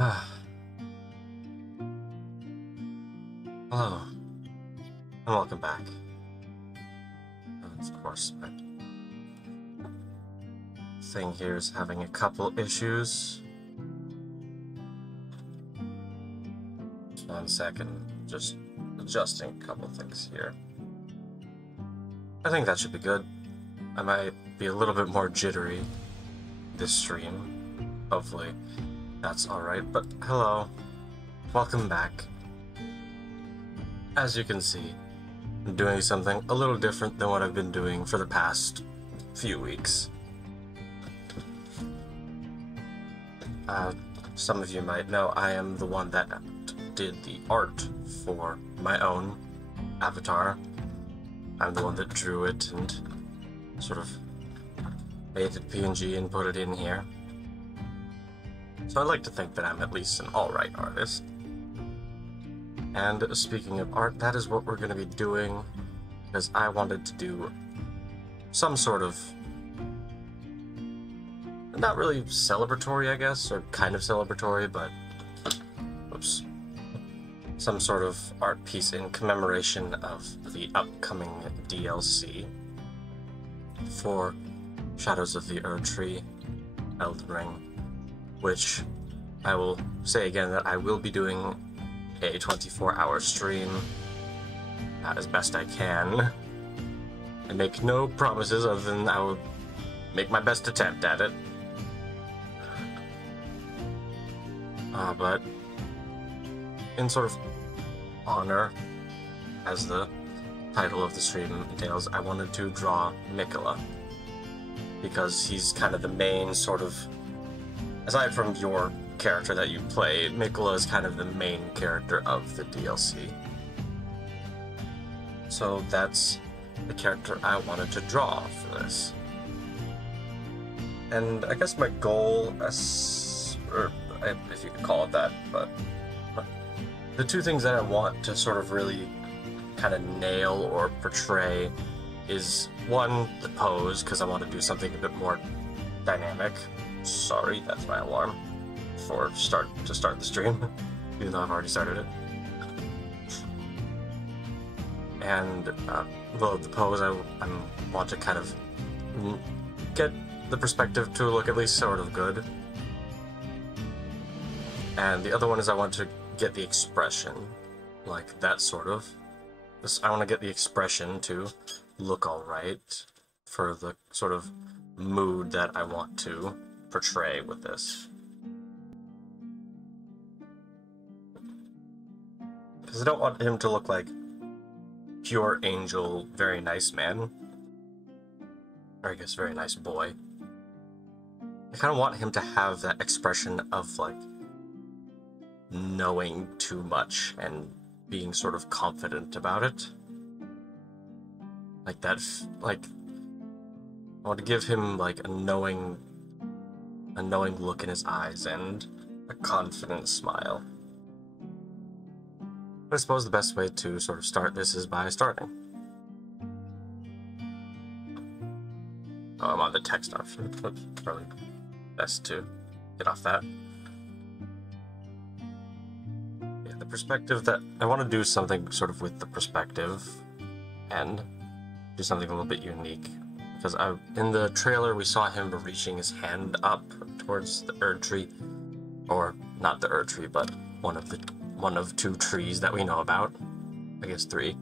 Hello, and welcome back. And of course, my thing here is having a couple issues. Just 1 second, just adjusting a couple things here. I think that should be good. I might be a little bit more jittery this stream. Hopefully that's alright, but hello. Welcome back. As you can see, I'm doing something a little different than what I've been doing for the past few weeks. Some of you might know I am the one that did the art for my own avatar. I'm the one that drew it and sort of made it PNG and put it in here. So I like to think that I'm at least an alright artist. And speaking of art, that is what we're going to be doing, because I wanted to do some sort of, not really celebratory, I guess, or kind of celebratory, but, oops, some sort of art piece in commemoration of the upcoming DLC for Shadows of the Erdtree Elden Ring, which I will say again that I will be doing a 24-hour stream as best I can. I make no promises other than I will make my best attempt at it. But in sort of honor, as the title of the stream entails, I wanted to draw Miquella, because he's kind of the main sort of, aside from your character that you play, Miquella is kind of the main character of the DLC. So that's the character I wanted to draw for this. And I guess my goal, or if you could call it that, but the two things that I want to sort of really kind of nail or portray is, one, the pose, because I want to do something a bit more dynamic. Sorry, that's my alarm to start the stream, even though I've already started it. And well, the pose, I want to kind of get the perspective to look at least sort of good. And the other one is I want to get the expression, like that sort of. I want to get the expression to look alright for the sort of mood that I want to portray with this. Because I don't want him to look like pure angel, very nice man. Or I guess very nice boy. I kind of want him to have that expression of, like, knowing too much and being sort of confident about it. Like that, like, I want to give him, like, a knowing look in his eyes and a confident smile. I suppose the best way to sort of start this is by starting. Oh, I'm on the text option. Oops, probably best to get off that. Yeah, the perspective that I want to do something sort of with the perspective and do something a little bit unique. Because in the trailer we saw him reaching his hand up towards the Erdtree, or not the Erdtree, but one of two trees that we know about. I guess three,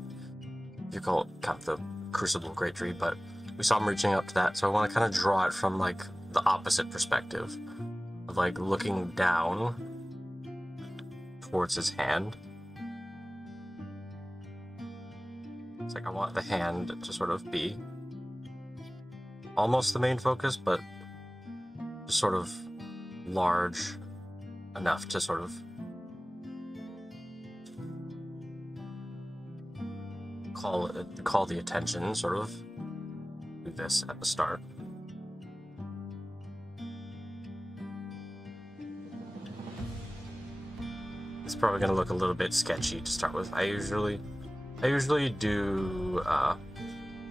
if you count the Crucible Great Tree, but we saw him reaching up to that, so I want to kind of draw it from, like, the opposite perspective, of, like, looking down towards his hand. It's like I want the hand to sort of be almost the main focus, but just sort of large enough to sort of call the attention, sort of do this at the start. It's probably going to look a little bit sketchy to start with. I usually do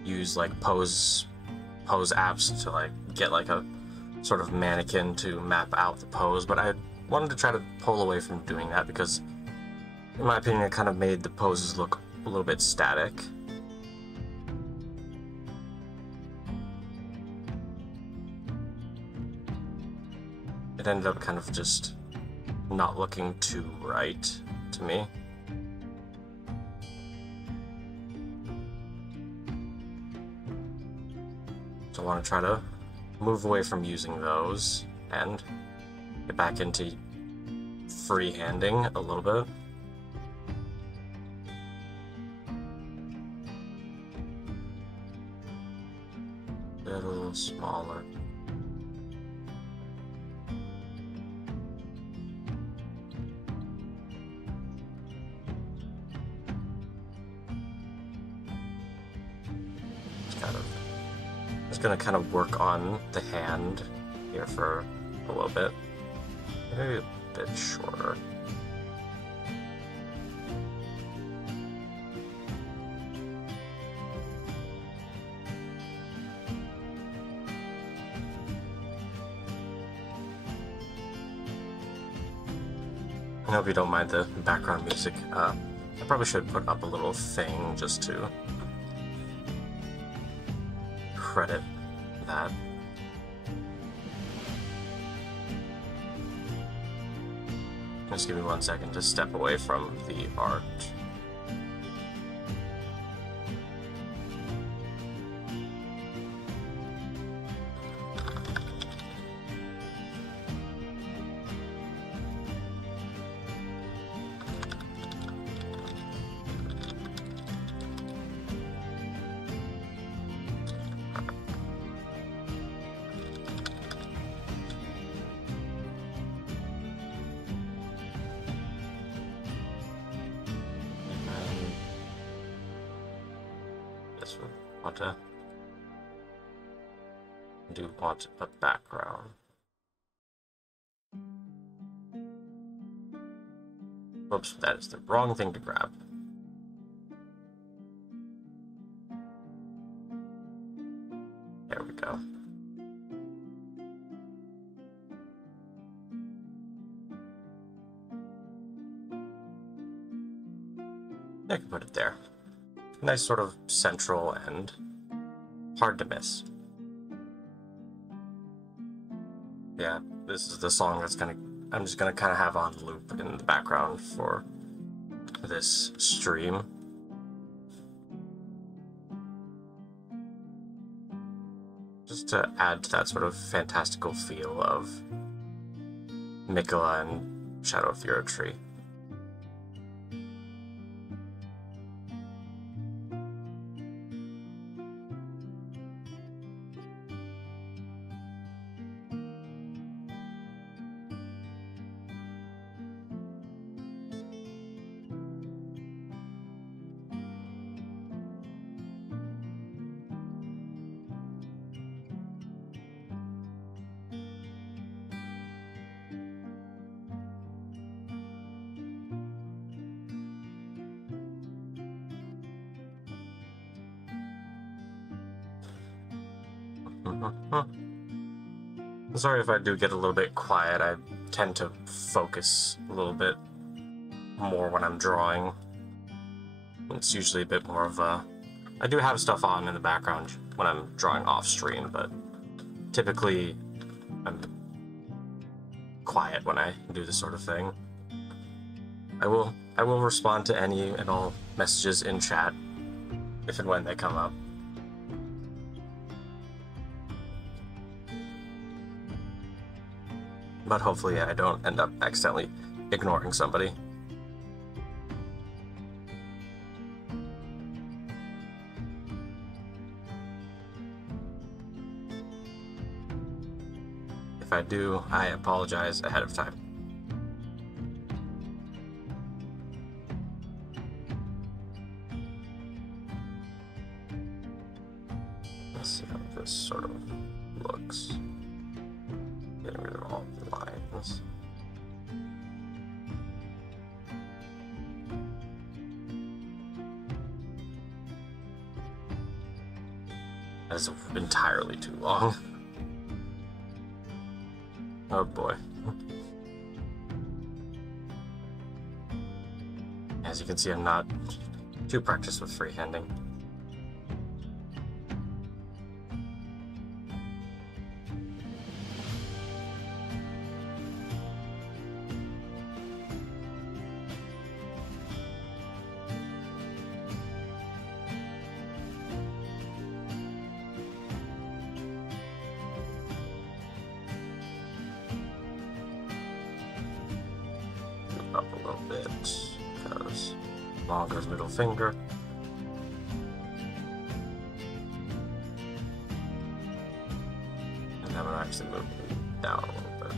use, like, pose apps to, like, get, like, a sort of mannequin to map out the pose, but I wanted to try to pull away from doing that because, in my opinion, it kind of made the poses look a little bit static. It ended up kind of just not looking too right to me. So I want to try to move away from using those and get back into freehanding a little bit. A little smaller. Just gonna kind of work on the hand here for a little bit. Maybe a bit shorter. I hope you don't mind the background music. I probably should put up a little thing just to credit that. Just give me 1 second to step away from the art. Want a background. Oops, that is the wrong thing to grab. There we go. I can put it there. Nice sort of central and hard to miss. Yeah, this is the song that's I'm just gonna kind of have on loop in the background for this stream. Just to add to that sort of fantastical feel of Miquella and Shadow of Fira Tree. Sorry if I do get a little bit quiet. I tend to focus a little bit more when I'm drawing. It's usually a bit more of a... I do have stuff on in the background when I'm drawing off stream, but typically I'm quiet when I do this sort of thing. I will respond to any and all messages in chat if and when they come up. But hopefully I don't end up accidentally ignoring somebody. If I do, I apologize ahead of time. Let's see how this sort of looks. Getting rid of all the lines. That's entirely too long. Oh boy. As you can see, I'm not too practiced with freehanding. Up a little bit, because longer middle finger. And then I'm actually moving down a little bit.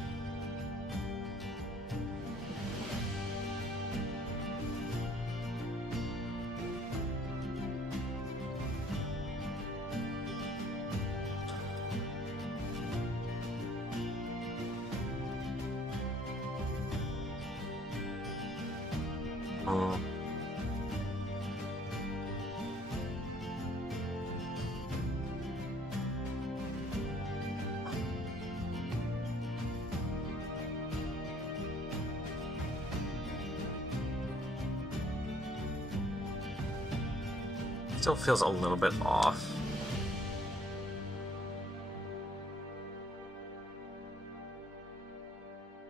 Still feels a little bit off.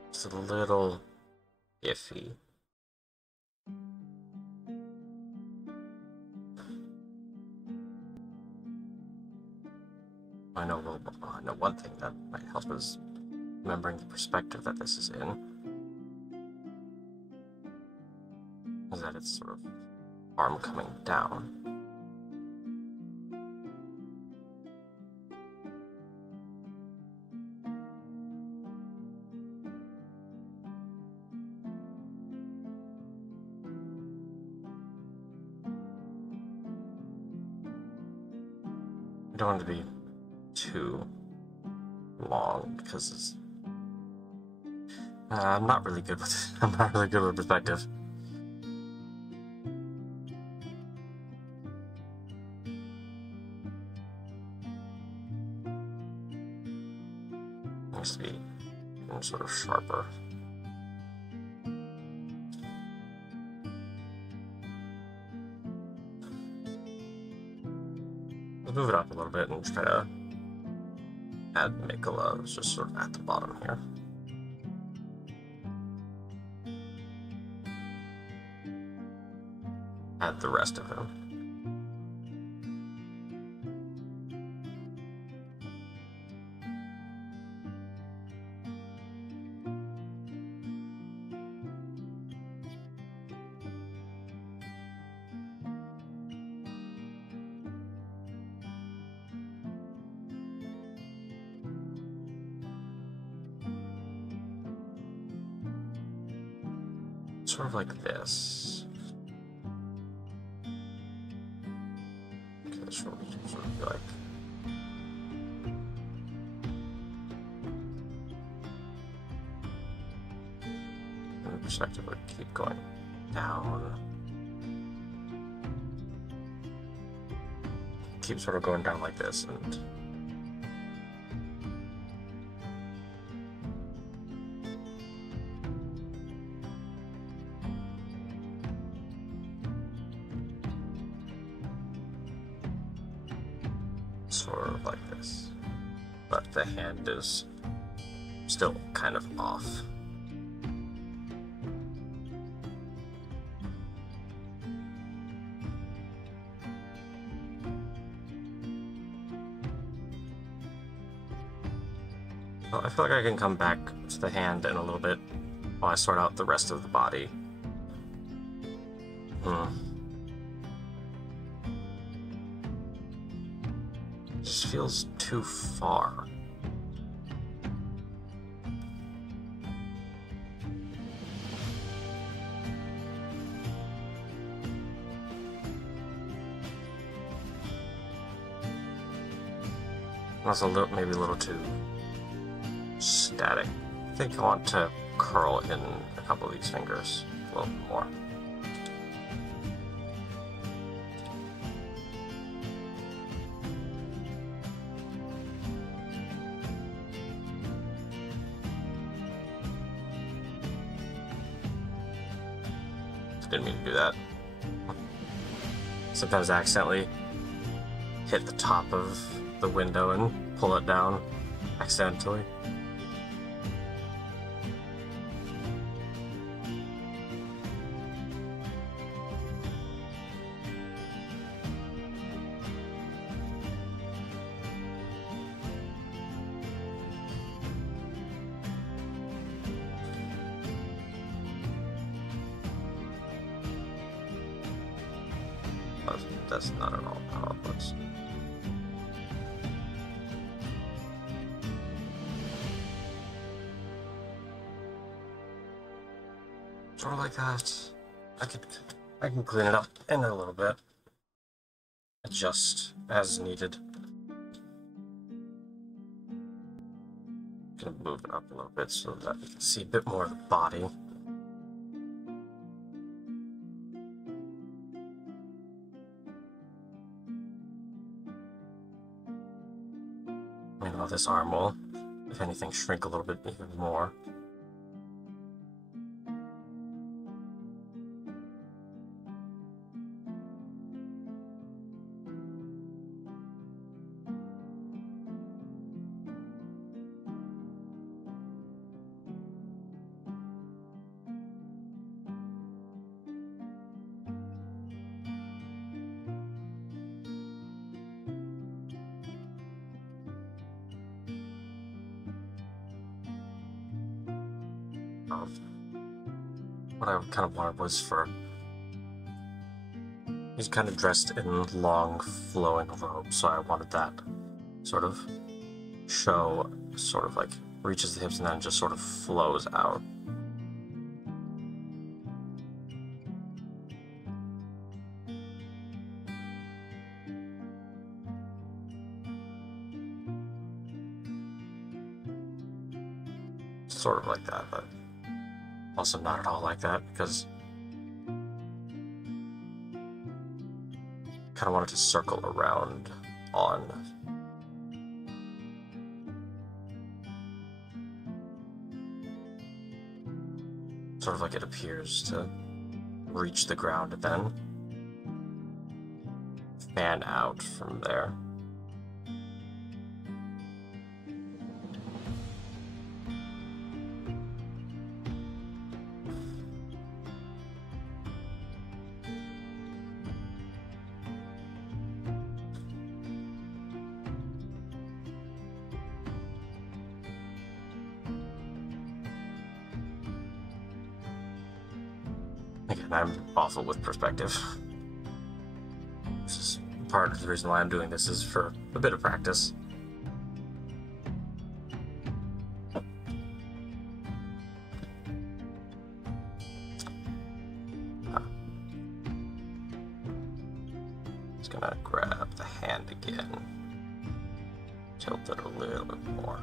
It's a little iffy. I know one thing that might help is remembering the perspective that this is in. Is that it's sort of arm coming down. I don't want it to be too long because it's, I'm not really good with I'm not really good with perspective. It needs to be even sort of sharper. Let's move it up a little bit and try to add Miquella. It's just sort of at the bottom here. Add the rest of him. Sort of like this. Okay, this should sort of be like. And the perspective would keep going down. Keep sort of going down like this, and sort of like this, but the hand is still kind of off. Well, I feel like I can come back to the hand in a little bit while I sort out the rest of the body. Just feels too far. That's a little, maybe a little too static. I think I want to curl in a couple of these fingers a little bit more. Didn't mean to do that. Sometimes I accidentally hit the top of the window and pull it down accidentally. That's not at all how it looks. Sort of like that. I can clean it up in a little bit. Adjust as needed. Gonna move it up a little bit so that you can see a bit more of the body. You know, this arm will, if anything, shrink a little bit even more. What I kind of wanted was for... He's kind of dressed in long, flowing robes, so I wanted that sort of show, sort of like reaches the hips and then just sort of flows out. Sort of like that, but also not at all like that, because kind of wanted to circle around on. Sort of like it appears to reach the ground and then fan out from there. Again, I'm awful with perspective. This is part of the reason why I'm doing this, is for a bit of practice. Just gonna grab the hand again, tilt it a little bit more.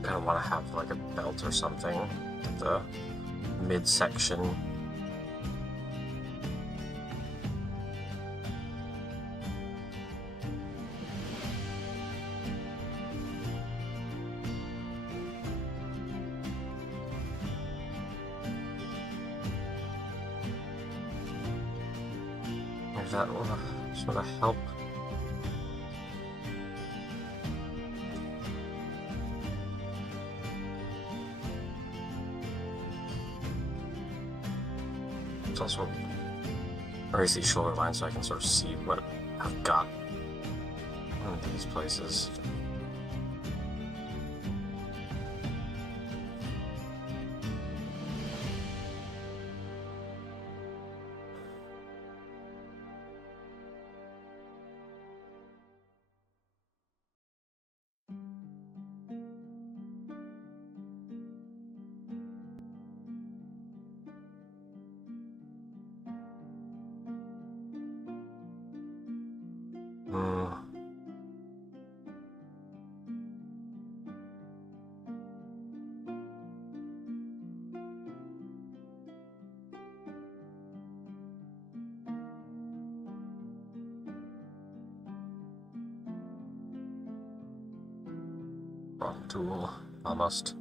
Kind of want to have like a belt or something at the midsection. If that will sort of help. It's also raise these shoulder lines so I can sort of see what I've got in these places. Wrong tool, almost.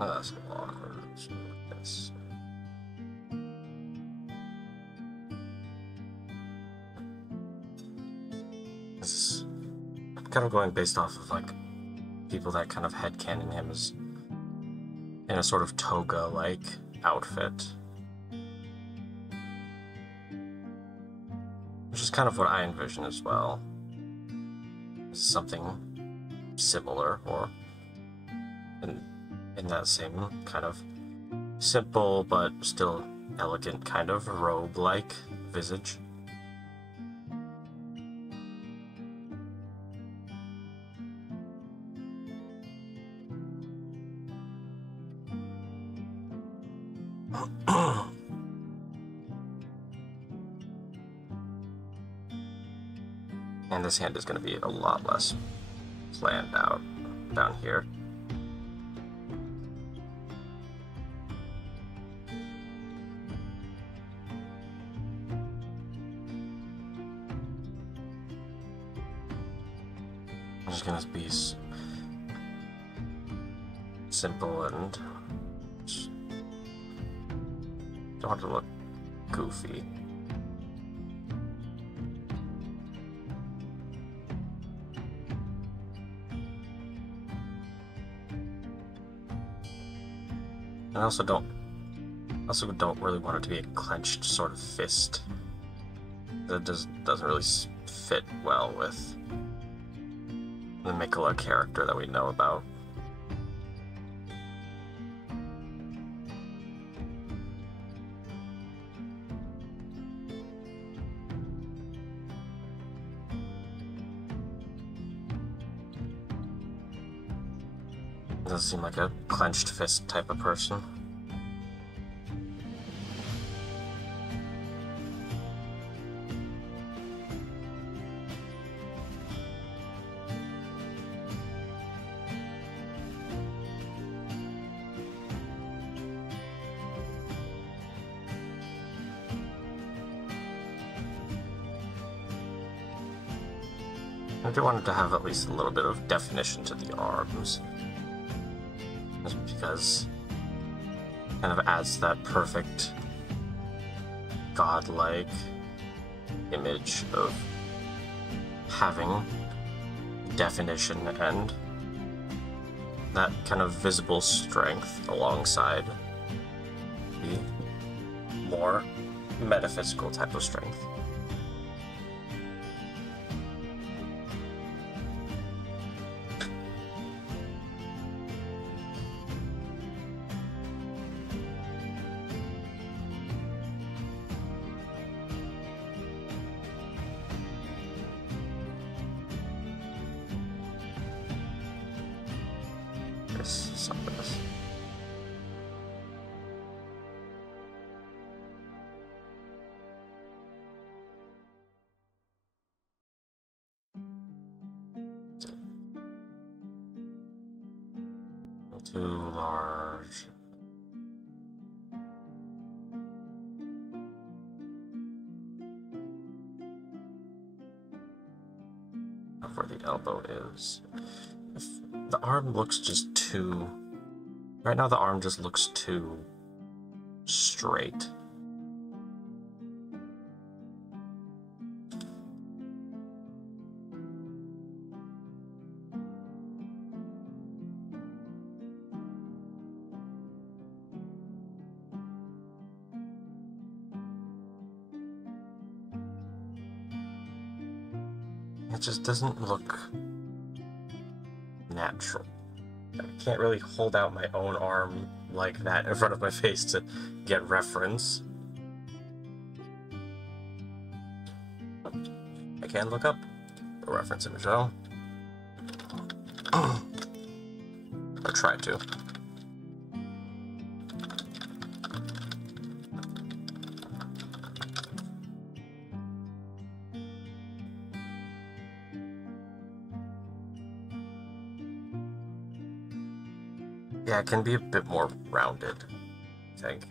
Oh, that's a little awkward. This. This is kind of going based off of like people that kind of headcanon him as in a sort of toga-like outfit, which is kind of what I envision as well. Something similar, or in that same kind of simple but still elegant kind of robe-like visage. And this hand is going to be a lot less planned out down here. I'm just going to be simple and don't want to look goofy. I also don't really want it to be a clenched sort of fist. That doesn't really fit well with the Miquella character that we know about. Doesn't seem like a clenched fist type of person. I do want it to have at least a little bit of definition to the arms. Just because it kind of adds that perfect godlike image of having definition and that kind of visible strength alongside the more metaphysical type of strength. Something. Too large. Of where the elbow is. If the arm looks just too... Right now the arm just looks too straight. It just doesn't look natural. I can't really hold out my own arm like that in front of my face to get reference. I can look up a reference image though. Or try to. Yeah, it can be a bit more rounded, I think.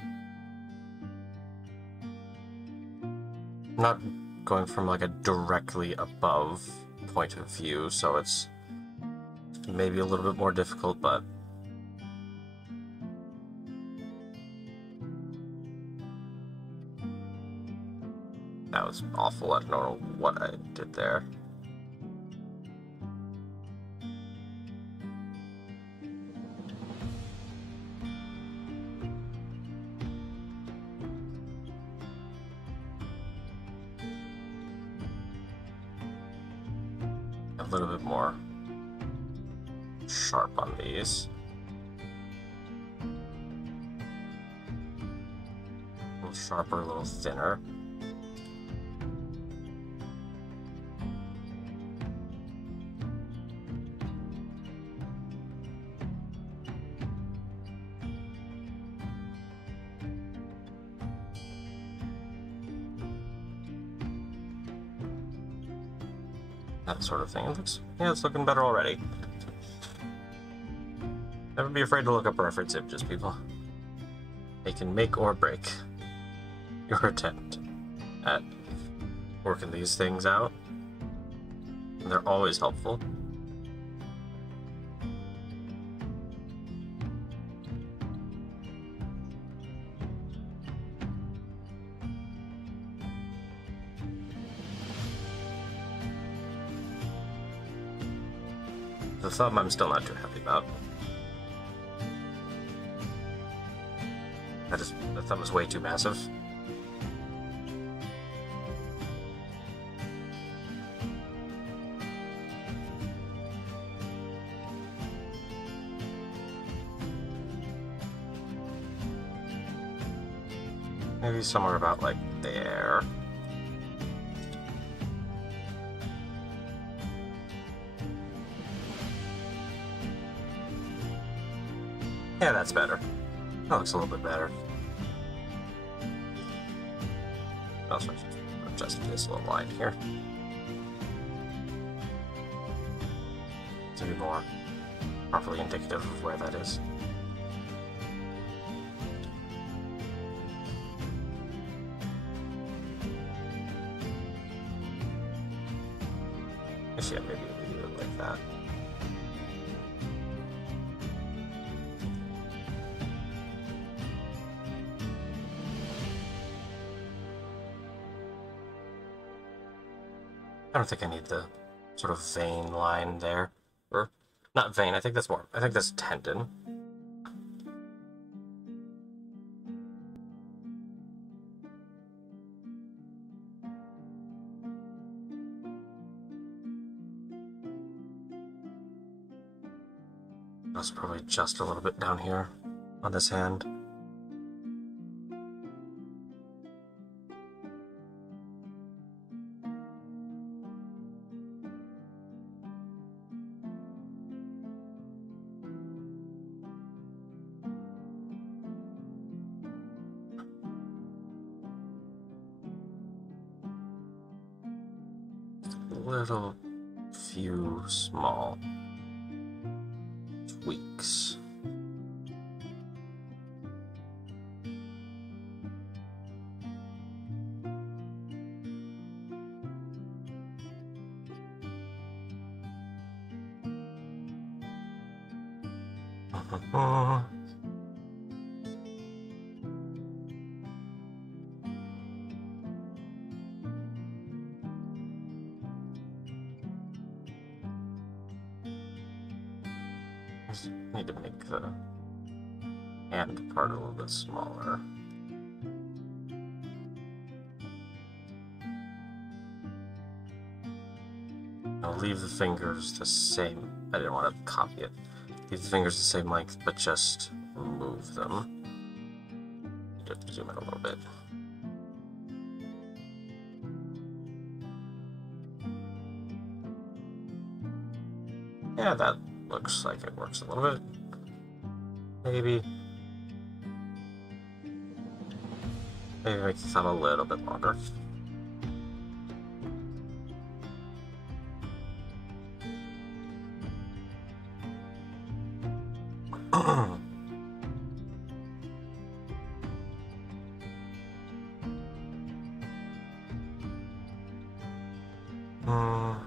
Not going from like a directly above point of view, so it's maybe a little bit more difficult, but that was awful. I don't know what I did there. A little bit more sharp on these. A little sharper, a little thinner. That sort of thing. It looks, yeah, it's looking better already. Never be afraid to look up reference images, people. They can make or break your attempt at working these things out. And they're always helpful. The thumb I'm still not too happy about. The thumb is way too massive. Maybe somewhere about like there. Yeah, that's better. That looks a little bit better. Also, adjust this little line here to be more properly indicative of where that is. Yeah, maybe we do it like that. I don't think I need the sort of vein line there. Or, not vein, I think that's more, I think that's tendon. That's probably just a little bit down here on this hand. Little few small tweaks. Need to make the hand part a little bit smaller. I'll leave the fingers the same. I didn't want to copy it. Leave the fingers the same length, but just move them. Just zoom in a little bit. Yeah, that looks like it works a little bit. Maybe make the thumb a little bit longer. Now,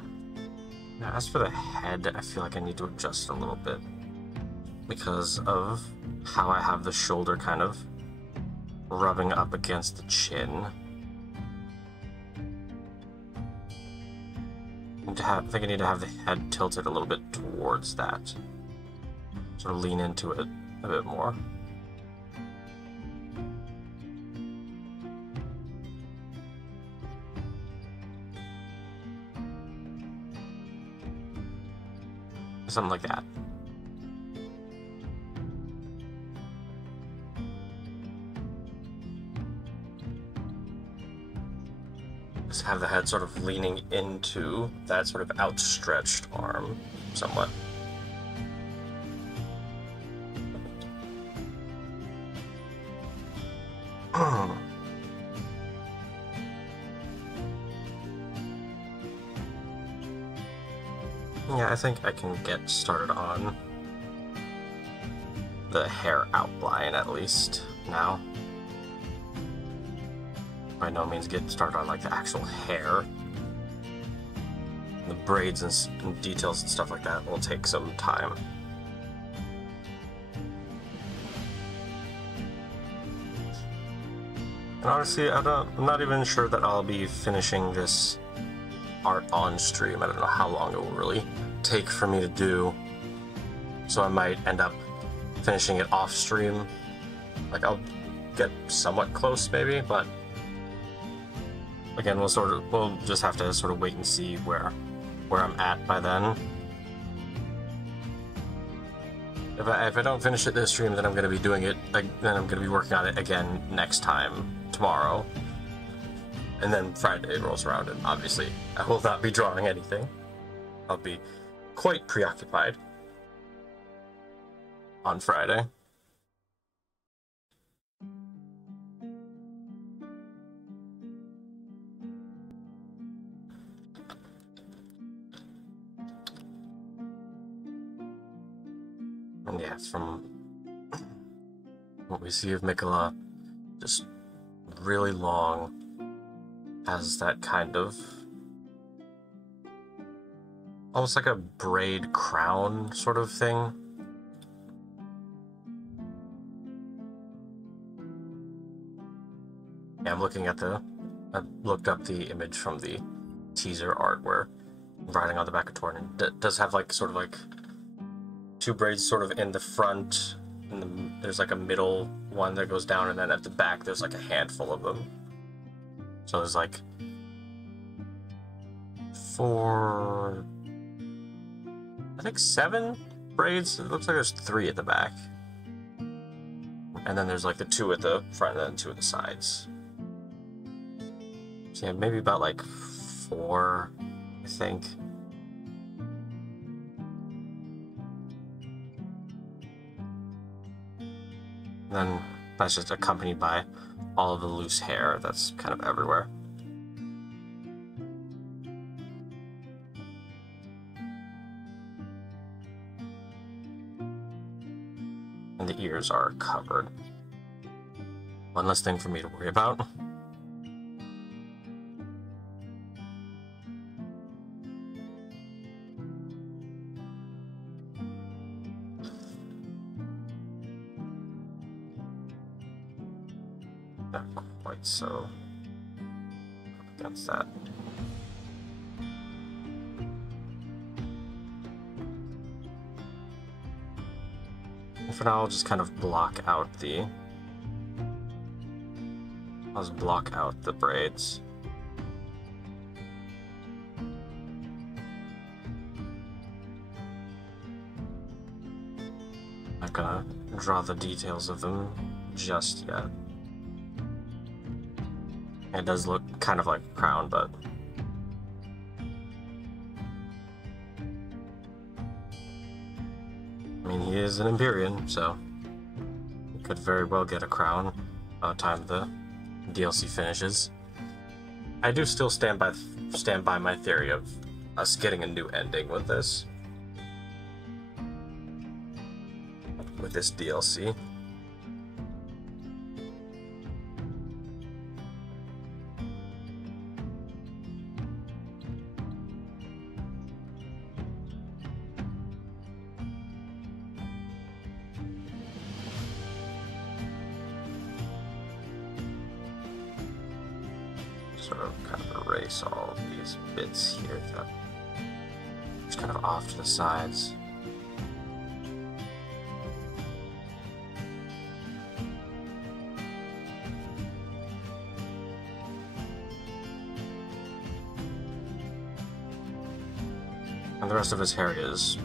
as for the head, I feel like I need to adjust a little bit because of how I have the shoulder kind of rubbing up against the chin. I think I need to have the head tilted a little bit towards that. Sort of lean into it a bit more. Something like that. Just have the head sort of leaning into that sort of outstretched arm somewhat. Yeah, I think I can get started on the hair outline at least now. By no means get started on like the actual hair. The braids and details and stuff like that will take some time. And honestly, I'm not even sure that I'll be finishing this art on stream. I don't know how long it will really take for me to do, so I might end up finishing it off stream. Like, I'll get somewhat close maybe, but again, we'll just have to sort of wait and see where I'm at by then. If I don't finish it this stream, then I'm going to be doing it, then I'm going to be working on it again next time, tomorrow. And then Friday rolls around, and obviously I will not be drawing anything. I'll be quite preoccupied on Friday. And yeah, from what we see of Miquella, just really long, has that kind of almost like a braid crown sort of thing. Yeah, I'm looking at I looked up the image from the teaser art where riding on the back of Torn, and it does have like sort of like two braids sort of in the front, and there's like a middle one that goes down, and then at the back there's like a handful of them. So there's like 4, I think 7 braids. It looks like there's 3 at the back. And then there's like the 2 at the front and then 2 at the sides. So yeah, maybe about like 4, I think. And then that's just accompanied by all of the loose hair that's kind of everywhere. And the ears are covered. One less thing for me to worry about. Not quite so against that. And for now, I'll just kind of block out I'll just block out the braids. Not gonna draw the details of them just yet. It does look kind of like a crown, but I mean, he is an Empyrean, so he could very well get a crown by the time the DLC finishes. I do still stand by my theory of us getting a new ending with this DLC. sort of kind of erase all of these bits here that are just kind of off to the sides. And the rest of his hair is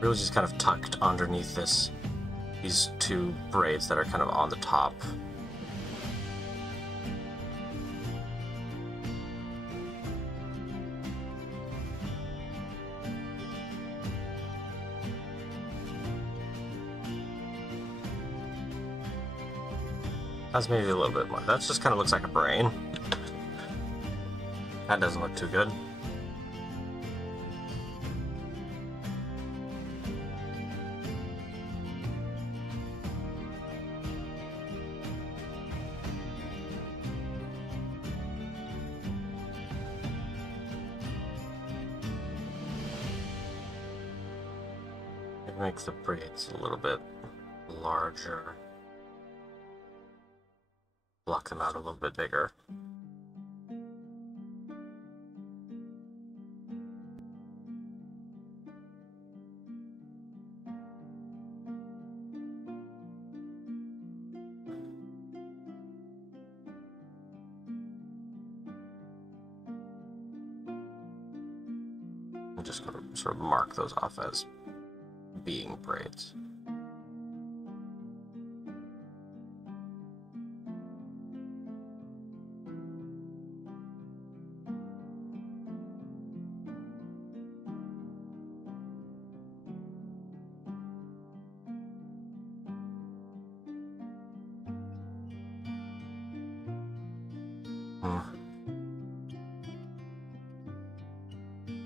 really just kind of tucked underneath these two braids that are kind of on the top. That's maybe a little bit more. That just kind of looks like a brain. That doesn't look too good. Make the braids a little bit larger. Block them out a little bit bigger. I'm just going to sort of mark those off as being braids.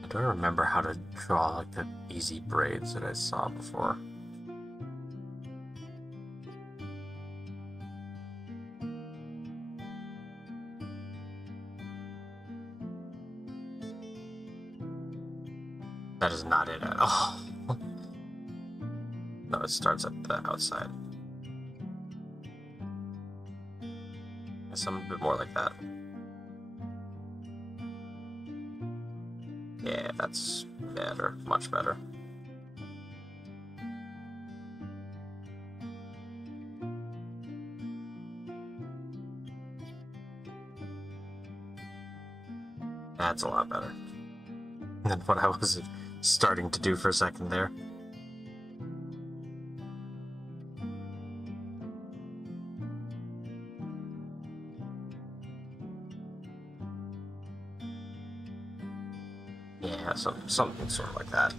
I don't remember how to draw like the easy braids that I saw before. That is not it at all. No, it starts at the outside. Some bit more like that. Yeah, that's better. Much better. That's a lot better than what I was starting to do for a second there. Yeah, something sort of like that.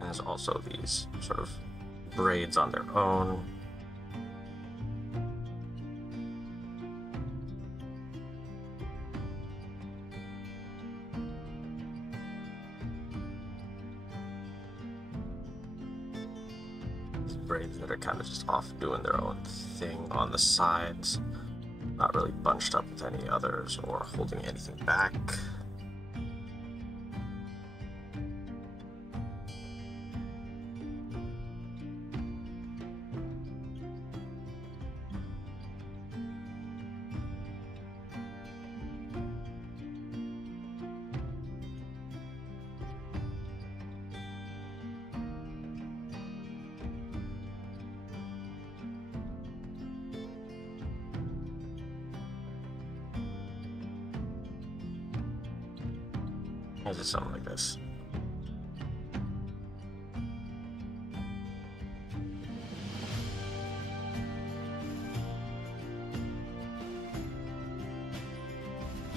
And there's also these sort of braids on their own. These braids that are kind of just off doing their own thing on the sides. Not really bunched up with any others or holding anything back. Is it something like this?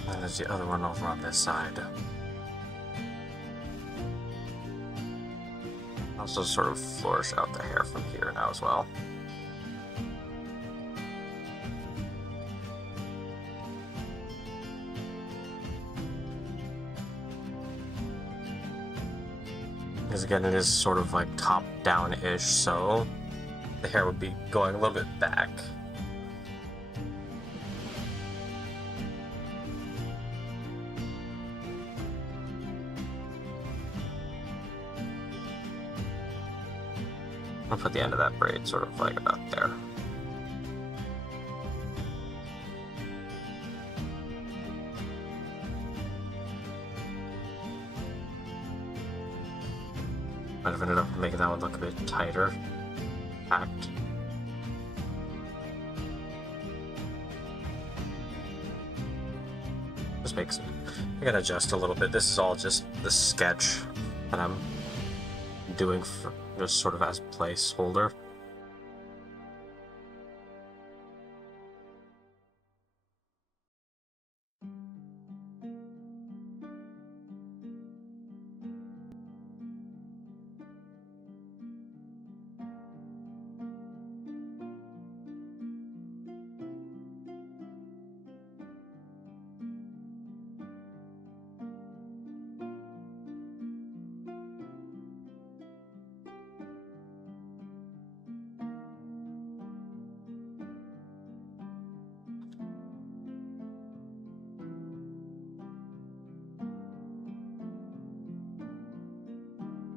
And there's the other one over on this side. Also sort of flourish out the hair from here now as well. Because again, it is sort of like top-down-ish, so the hair would be going a little bit back. I'll put the end of that braid sort of like about there. Might have ended up making that one look a bit tighter, packed. Just makes it. I gotta adjust a little bit. This is all just the sketch that I'm doing for just sort of as placeholder.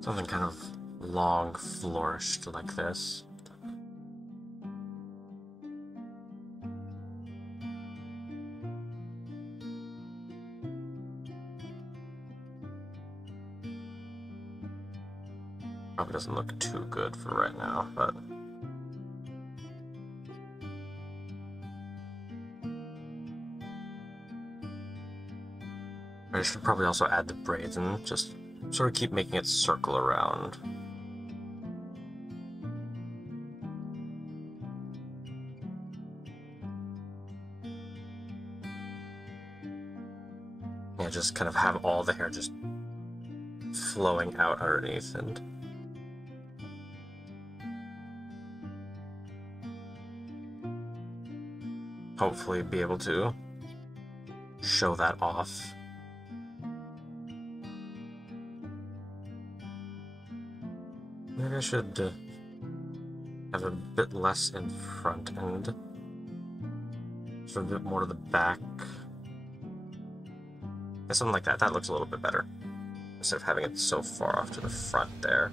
Something kind of long, flourished like this. Probably doesn't look too good for right now, but I should probably also add the braids and just sort of keep making it circle around. Yeah, just kind of have all the hair just flowing out underneath and hopefully be able to show that off. Maybe I should have a bit less in front and sort of a bit more to the back. Yeah, something like that. That looks a little bit better. Instead of having it so far off to the front there.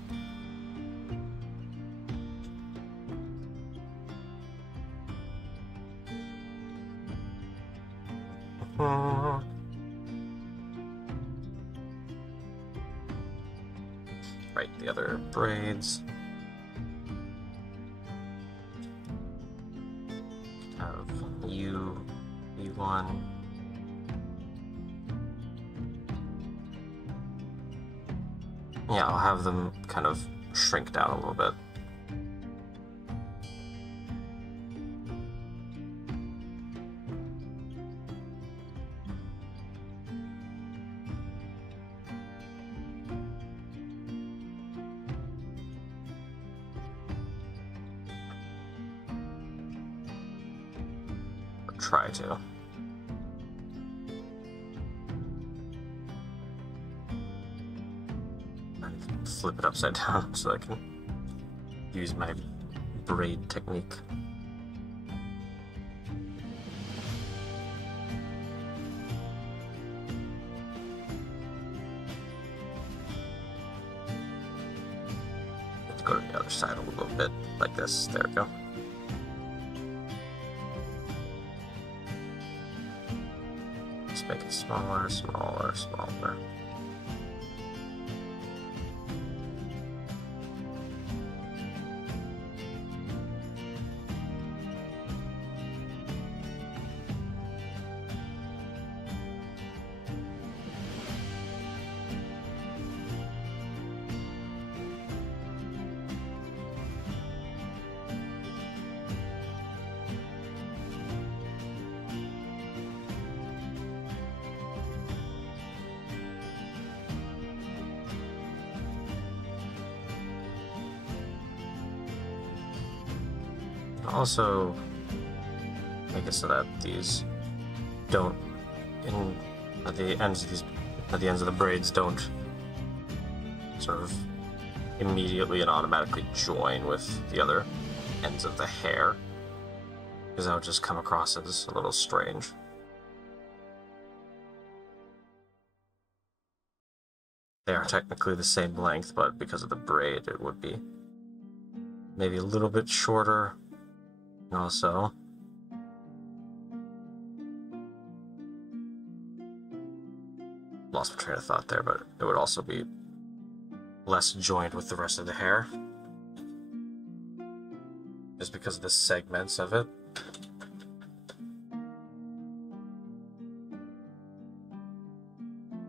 Right, the other braids. Have U1. Yeah, I'll have them kind of shrink down a little bit. Or try to. Flip it upside down so I can use my braid technique. Let's go to the other side a little bit, like this. There we go. Just make it smaller, smaller, smaller. Also make it so that these don't, at the ends of the braids don't sort of immediately and automatically join with the other ends of the hair, because that would just come across as a little strange. They are technically the same length, but because of the braid it would be maybe a little bit shorter. And also, lost my train of thought there, but it would also be less joined with the rest of the hair. Just because of the segments of it.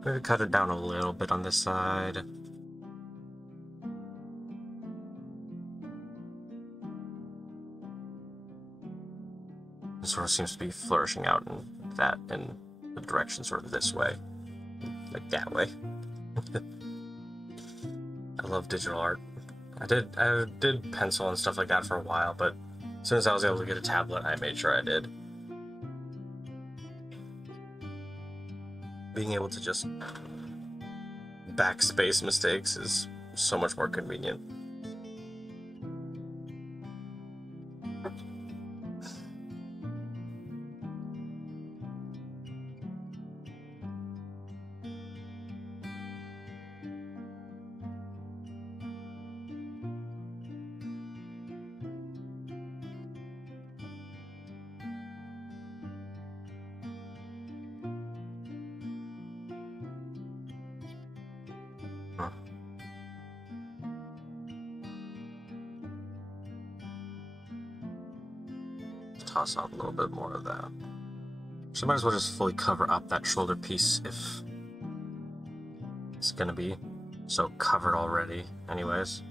Maybe cut it down a little bit on this side. It sort of seems to be flourishing out in the direction sort of this way. Like that way. I love digital art. I did pencil and stuff like that for a while, but as soon as I was able to get a tablet, I made sure I did. Being able to just backspace mistakes is so much more convenient. Toss out a little bit more of that. So might as well just fully cover up that shoulder piece if it's gonna be so covered already anyways.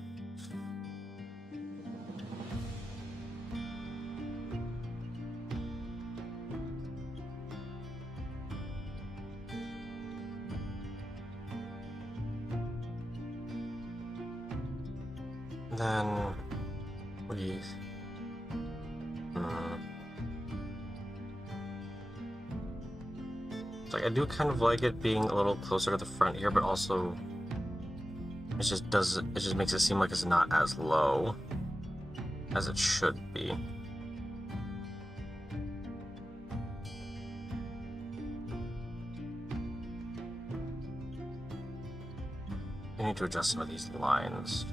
Then we like I do kind of like it being a little closer to the front here, but also it just makes it seem like it's not as low as it should be. I need to adjust some of these lines.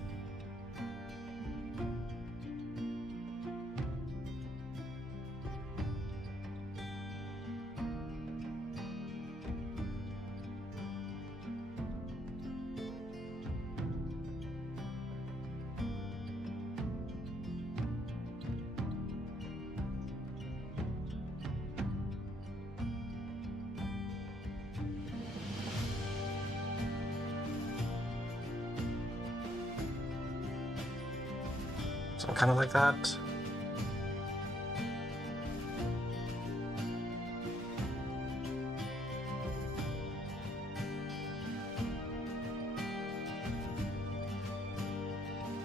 So kind of like that.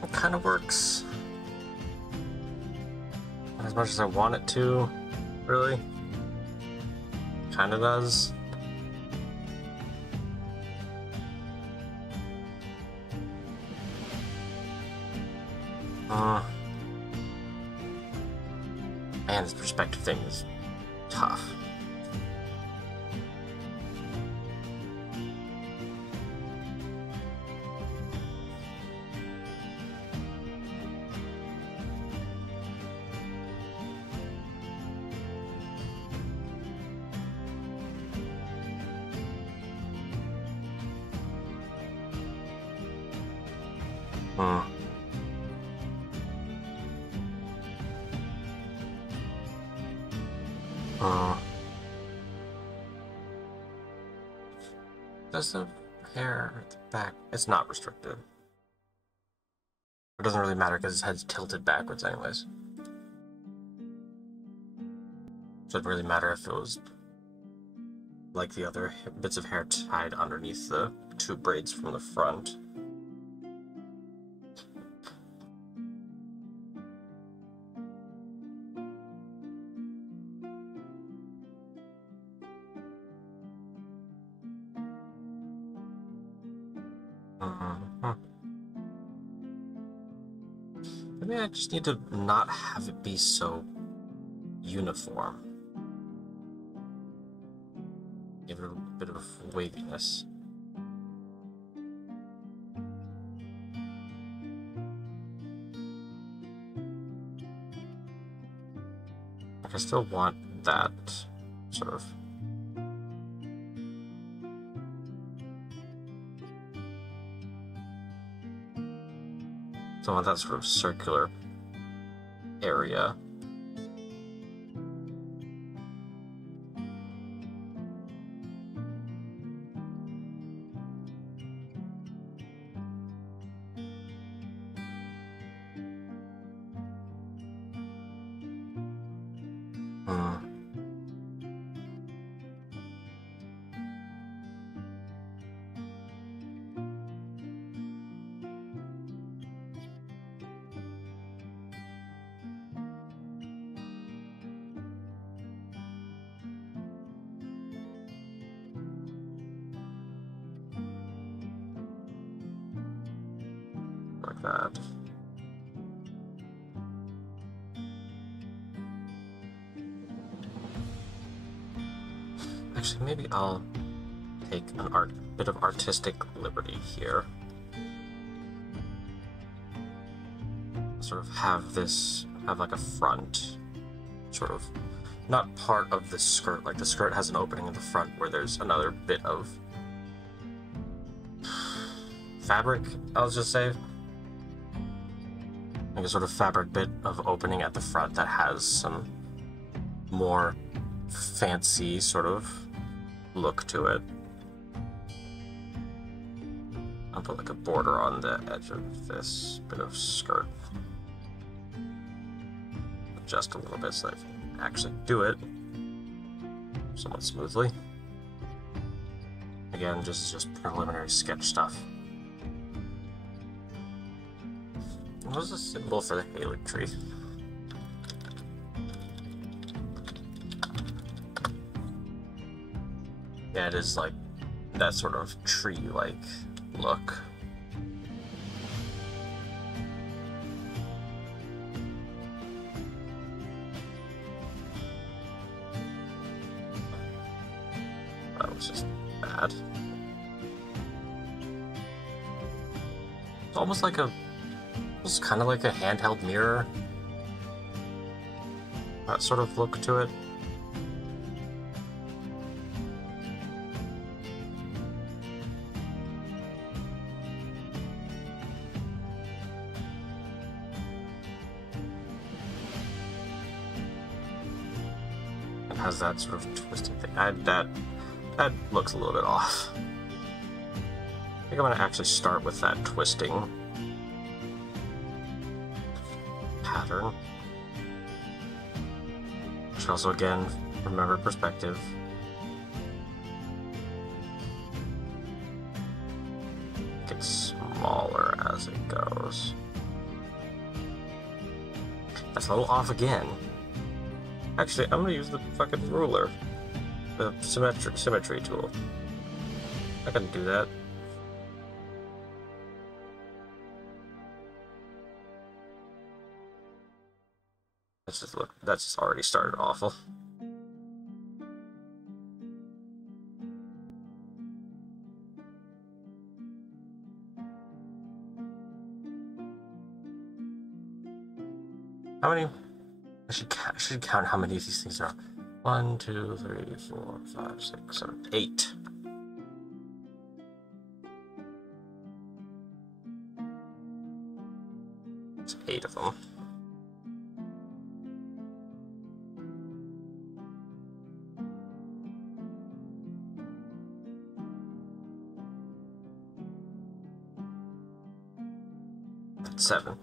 It kind of works. Not as much as I want it to, really. Kind of does. Man, this perspective thing is tough. Does the hair at the back? It's not restricted. It doesn't really matter because his head's tilted backwards anyways. So it doesn't really matter if it was like the other bits of hair tied underneath the two braids from the front. Maybe I just need to not have it be so uniform. Give it a bit of waviness. I still want that sort of. So on that sort of circular area. Like that. Actually, maybe I'll take an bit of artistic liberty here. Sort of have like a front, sort of, not part of the skirt, like the skirt has an opening in the front where there's another bit of fabric, I'll just say. Like a sort of fabric bit of opening at the front that has some more fancy sort of look to it. I'll put like a border on the edge of this bit of skirt. Just a little bit so I can actually do it somewhat smoothly. Again, just preliminary sketch stuff. What was the symbol for the Halic tree? Yeah, it is like that sort of tree-like look. That was just bad. It's almost like it's kind of like a handheld mirror. That sort of look to it. It has that sort of twisting thing. That looks a little bit off. I think I'm gonna actually start with that twisting pattern. Which also, again, remember perspective. It gets smaller as it goes. That's a little off again. Actually, I'm gonna use the fucking ruler. The symmetry tool. I can do that. That's just already started awful. How many? I should count how many of these things there are. 1, 2, 3, 4, 5, 6, 7, 8. It's 8 of them. That's 7.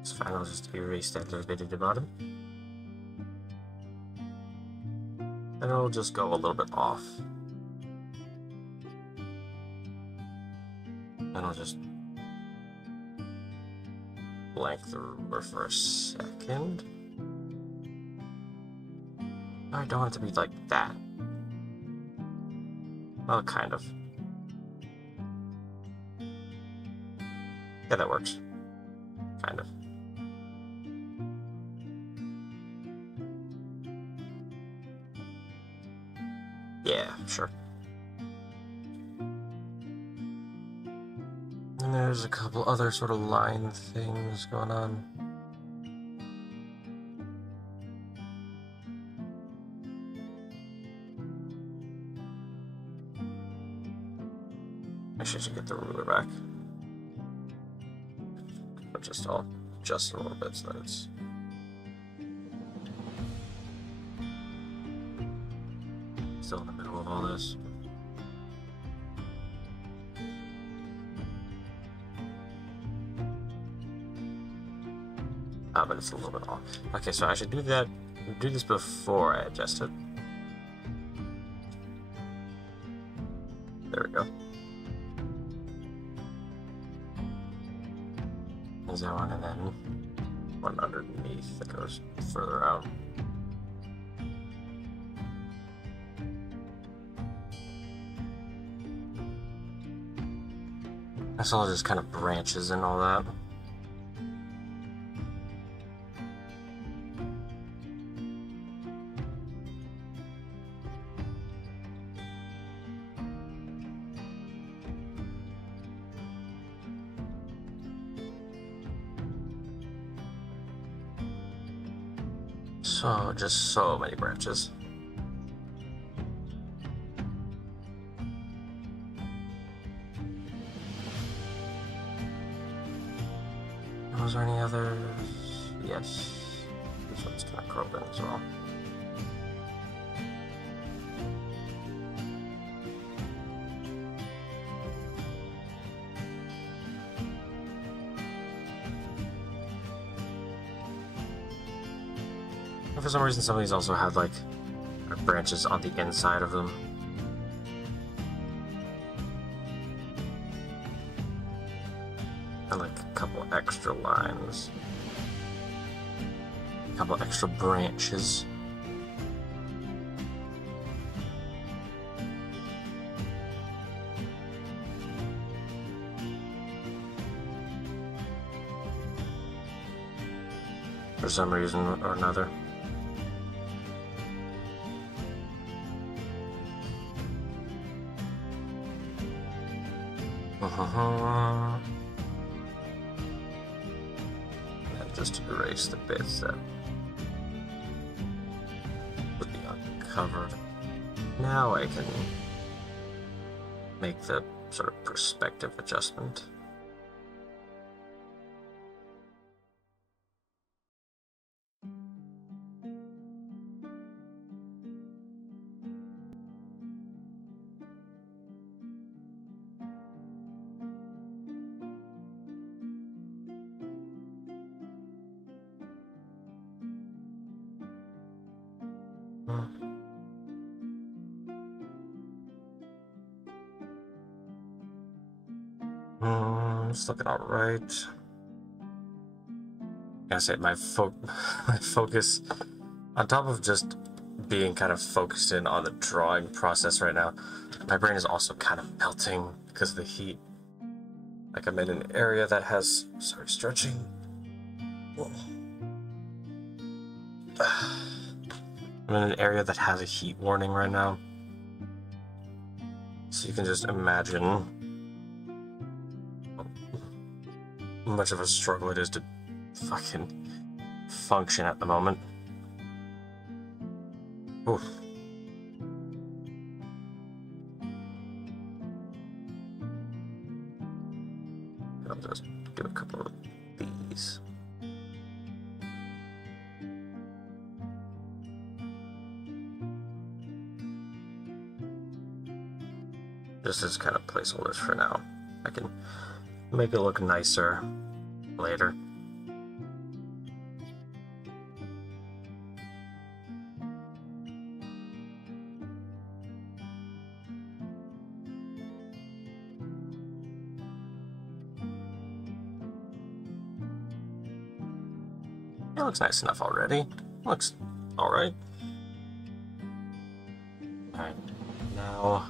It's fine, I'll just erase that little bit at the bottom. And it'll just go a little bit off. And I'll just blank the ruler for a second. I don't want it to be like that. Well, kind of. Yeah, that works. Kind of. Yeah, sure. And there's a couple other sort of line things going on. the ruler back. But just a little bit so that it's still in the middle of all this. Ah, but it's a little bit off. Okay, so I should do this before I adjust it. There we go. There's that one, and then one underneath that goes further out. That's all just kind of branches and all that. So, just so many branches. Was there any others? Yes. This one's kind of curled in as well. For some reason, some of these also had like branches on the inside of them. And like a couple extra lines. A couple extra branches. For some reason or another. And just erase the bits that would be uncovered. Now I can make the sort of perspective adjustment. It's looking all right. I gotta say, my focus, on top of just being kind of focused in on the drawing process right now, my brain is also kind of melting because of the heat. Like I'm in an area that has, sorry, stretching. I'm in an area that has a heat warning right now. So you can just imagine how much of a struggle it is to fucking function at the moment. Oof. I'll just do a couple of these. Just as kind of placeholders for now. I can make it look nicer later. It looks nice enough already. Looks alright. Alright, now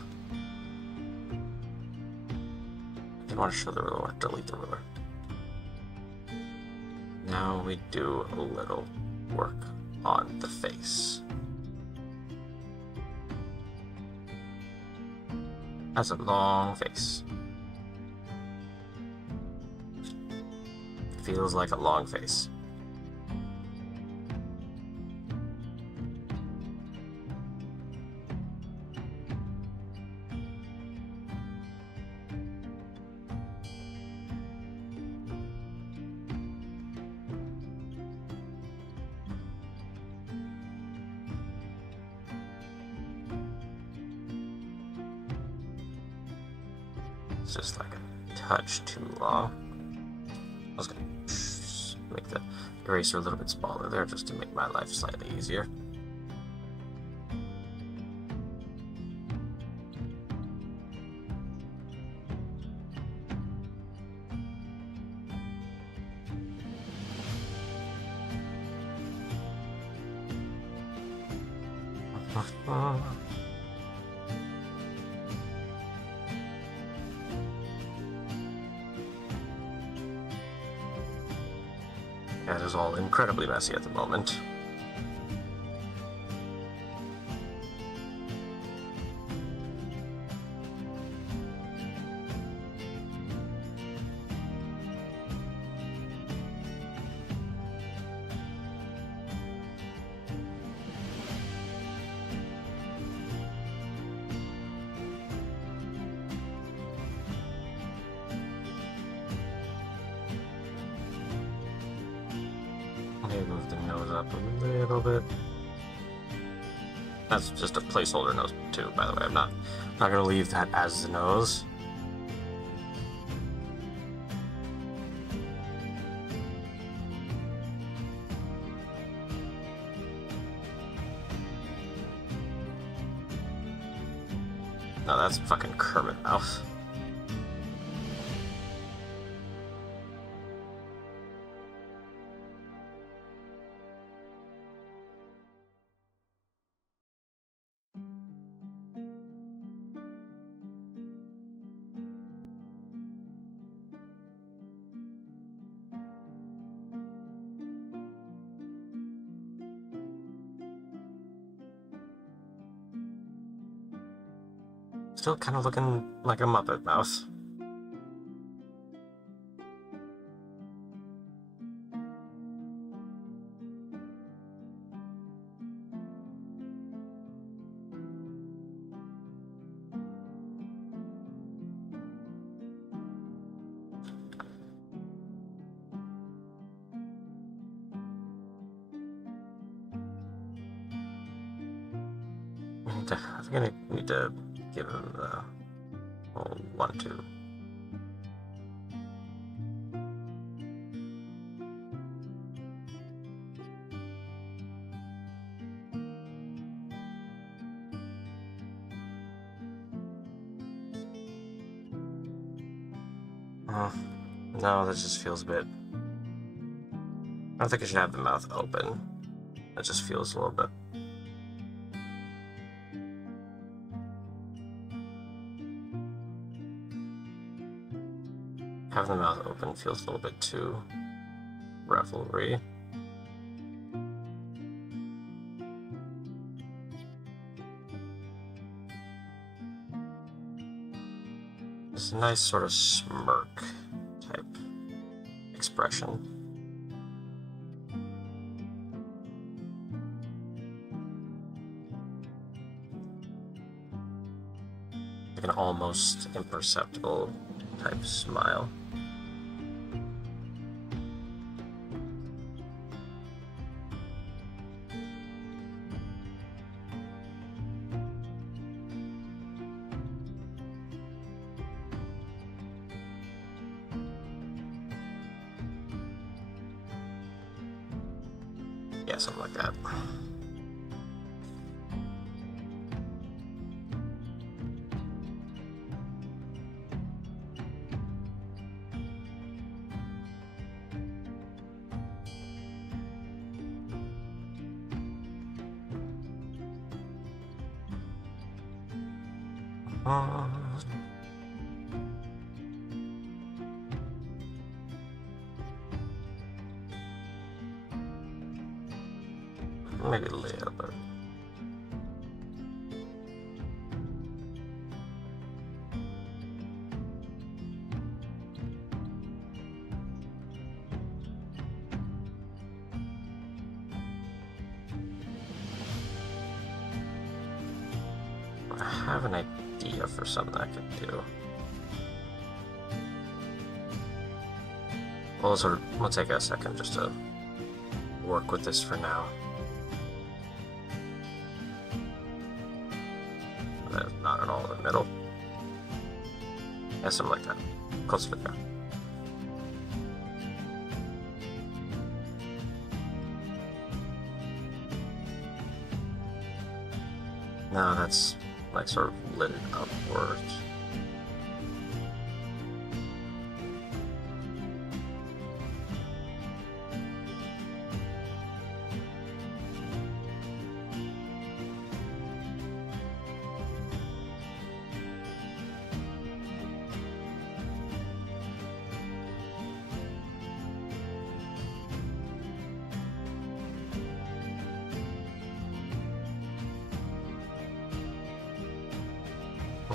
I didn't want to show the ruler, delete the ruler. Now we do a little work on the face. Has a long face. Feels like a long face. is just like a touch too long. I was gonna make the eraser a little bit smaller there just to make my life slightly easier. That is all incredibly messy at the moment. Maybe move the nose up a little bit. That's just a placeholder nose too, by the way. I'm not gonna leave that as the nose. No, that's fucking Kermit mouth. Still kind of looking like a Muppet mouse. I think I need to give him the whole 1-2. No, that just feels a bit... I don't think I should have the mouth open. That just feels a little bit... Having the mouth open feels a little bit too revelry. It's a nice sort of smirk type expression. Like an almost imperceptible type smile. Yeah, something like that. Maybe a little bit. I have an idea for something I could do. We'll take a second just to work with this for now. That is not at all in the middle. Yeah, something like that. Close to the ground. No, that's like sort of lit upwards.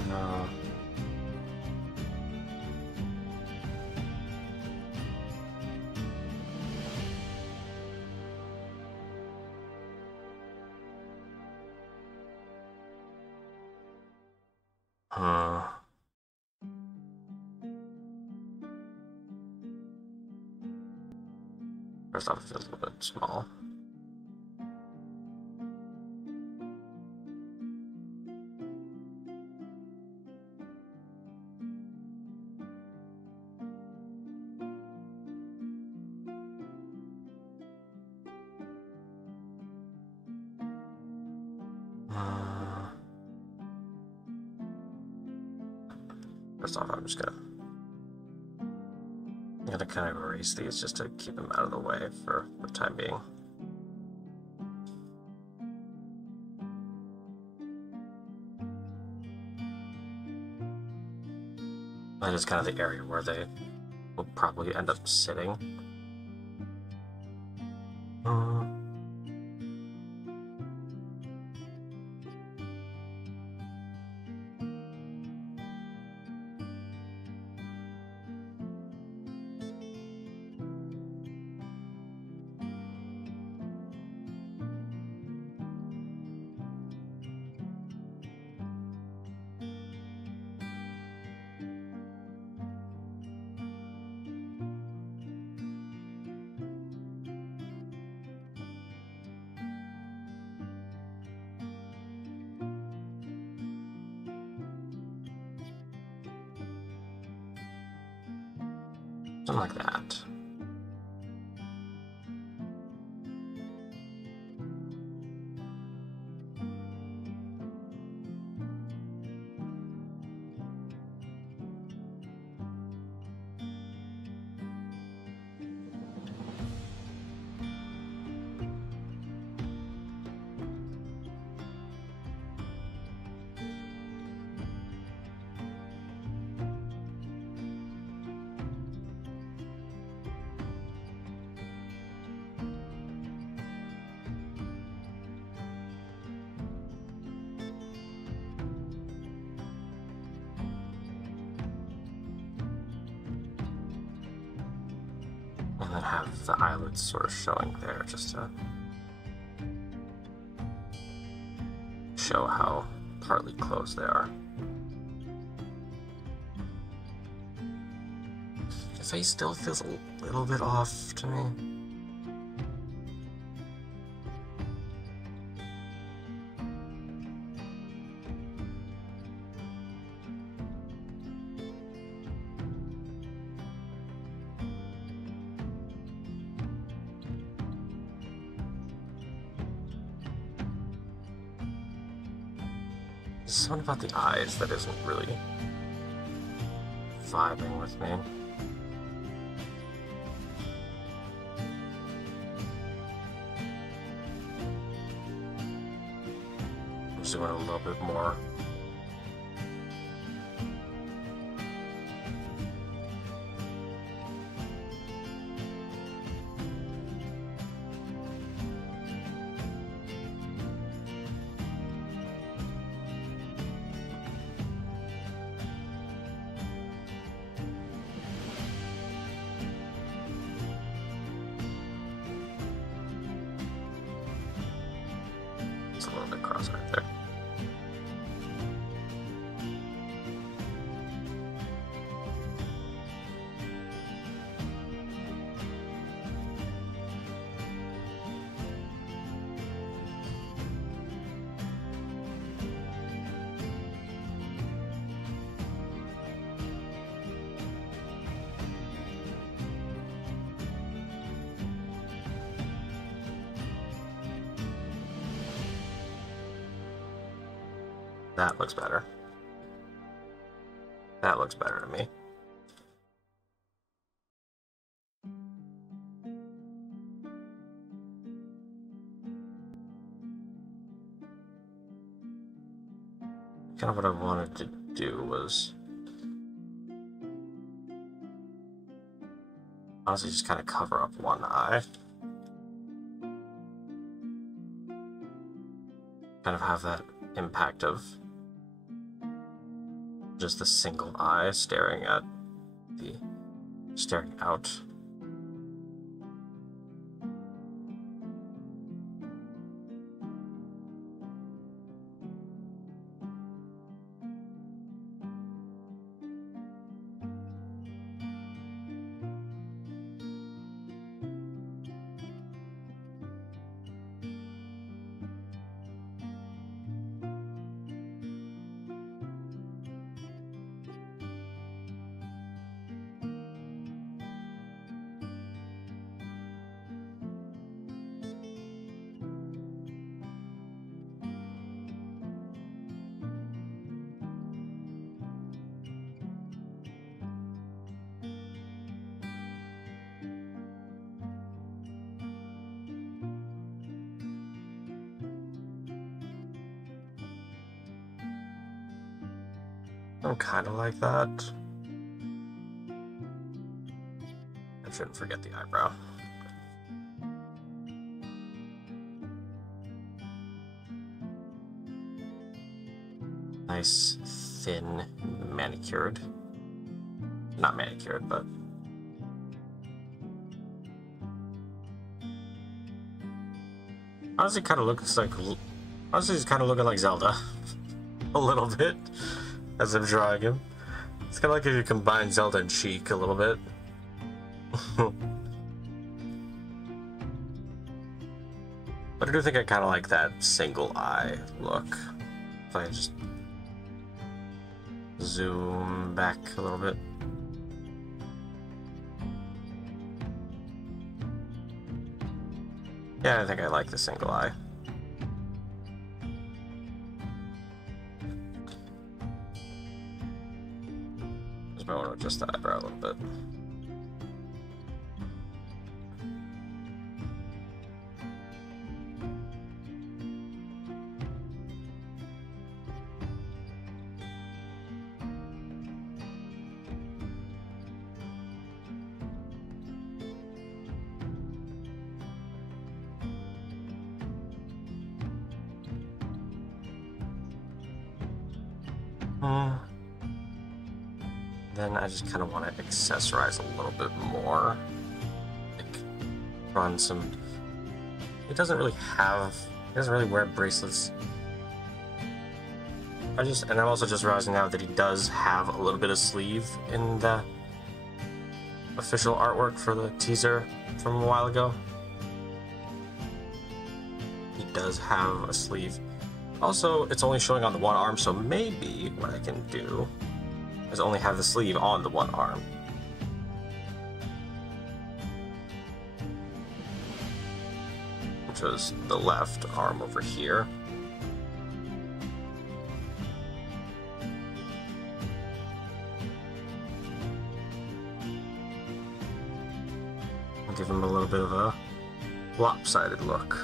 No. First off, it feels a little bit small. First off, I'm gonna kind of erase these just to keep them out of the way for the time being. That is kind of the area where they will probably end up sitting. Something like that. And then have the eyelids sort of showing there just to show how partly closed they are. The face still feels a little bit off to me. There's something about the eyes that isn't really vibing with me. I'm just doing a little bit more. It's a little bit cross right there. That looks better. That looks better to me. Kind of what I wanted to do was honestly just kind of cover up one eye. Kind of have that impact of just a single eye staring out. I'm kind of like that. I shouldn't forget the eyebrow. Nice, thin, manicured. Not manicured, but honestly, kind of looks like. Honestly, he's kind of looking like Zelda, a little bit, as I'm drawing him. It's kind of like if you combine Zelda and Sheik a little bit. But I do think I kind of like that single eye look. If I just zoom back a little bit. Yeah, I think I like the single eye. Just might want to adjust the eyebrow a little bit. Then I just kind of want to accessorize a little bit more. Like, run some... He doesn't really wear bracelets. And I'm also just realizing now that he does have a little bit of sleeve in the official artwork for the teaser from a while ago. He does have a sleeve. Also, it's only showing on the one arm, so maybe what I can do is only have the sleeve on the one arm. Which is the left arm over here. I'll give him a little bit of a lopsided look.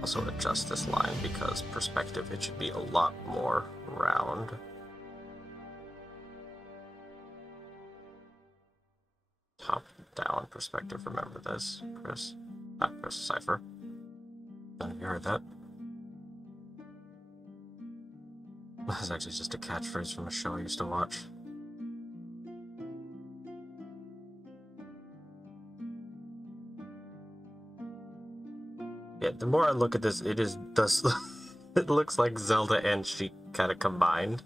Also adjust this line because perspective, it should be a lot more round. Top down perspective, remember this, Chris. Not Chris, Cypher. None of you heard that. That's actually just a catchphrase from a show I used to watch. Yeah, the more I look at this, it looks like Zelda and Sheik kind of combined.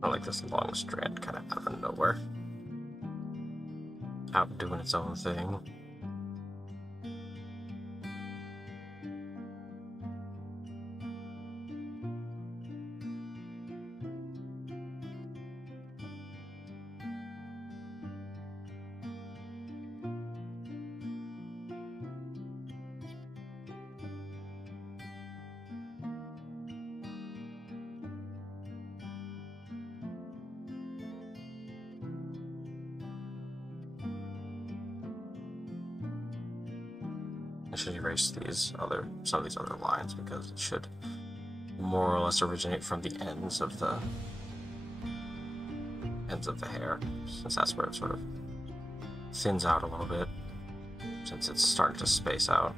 I like this long strand kind of out of nowhere. Out doing its own thing. I should erase some of these other lines because it should more or less originate from the ends of the hair, since that's where it sort of thins out a little bit, since it's starting to space out.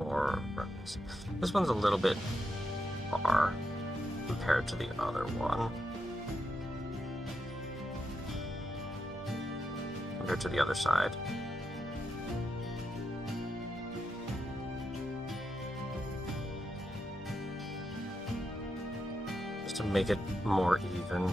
Or this one's a little bit far compared to the other one. Compared to the other side. Just to make it more even.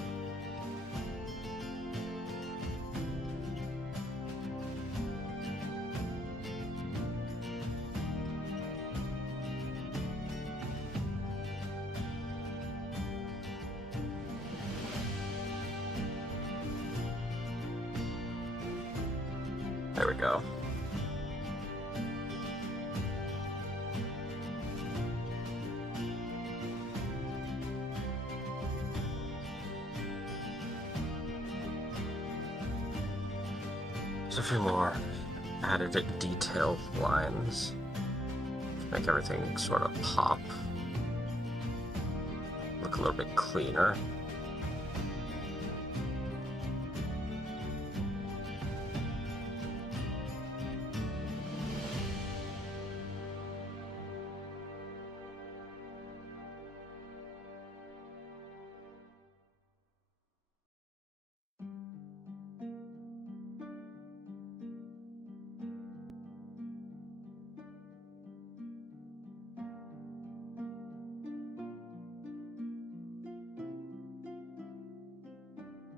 There we go. There's a few more added detail lines to make everything sort of pop. Look a little bit cleaner.